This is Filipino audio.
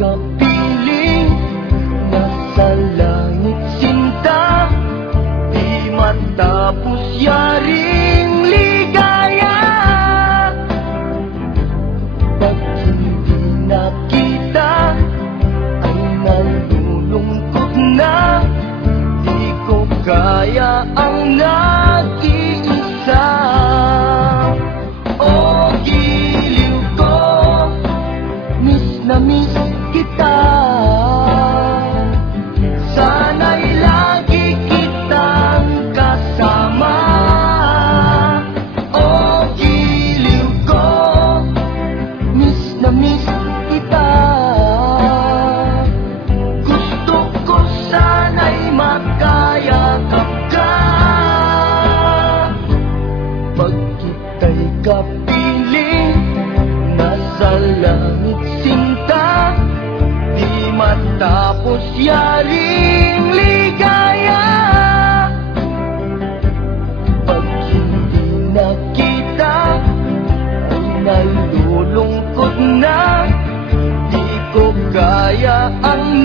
kapiling, nasa langit sinta, di matapos yaring ligaya. Pag hindi nakita ay nalulungkot na, di ko kaya ang nag-iisa. Oh, giliw ko, miss na miss kita. Sana'y lagi kitang kasama. Oh, giliw ko, miss na miss kita. Gusto ko sana'y makayakap ka. Pag kita'y kapiling, nasa langit sinta, di matapos yaring ligaya. Pag hindi nakita ay nalulungkot na, di ko kaya ang